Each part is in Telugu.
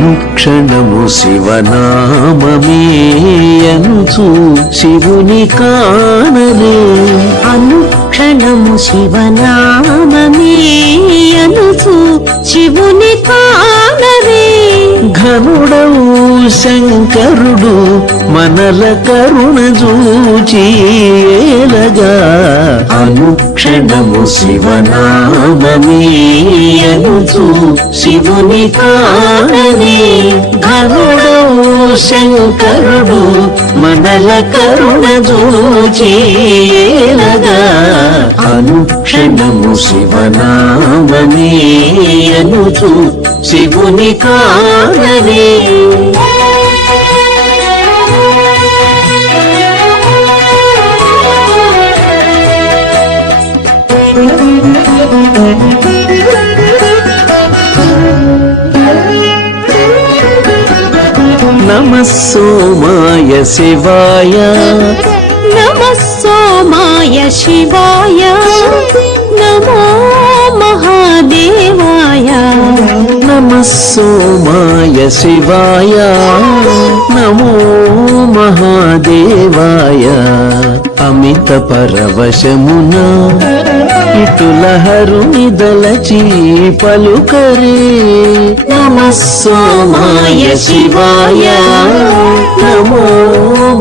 అనుక్షణము శివనామమే అనుచు శివుని కానరే. అనుక్షణము శివనామమే అనుచు శివుని కానరే. ఘనుడవు శంకరుడు మనల కరుణ చూచి ఏలగా అనుక్షణము శివనామమే శివుని కానరే ఘనుడవు శంకరుడు మనల కరుణ చూచి అనుక్షణము శివనామమే శివుని కానరే నమ సోమాయ శివాయ నమ సోమాయ శివాయ నమో మహాదేవాయ నమ సోమాయ శివాయ నమో మహాదేవాయ అమిత పరవశమున ఇటుల హరుని దలచి పలుకరే సోమాయ శివాయ నమో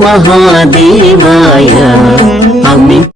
మహాదేవాయ అమిత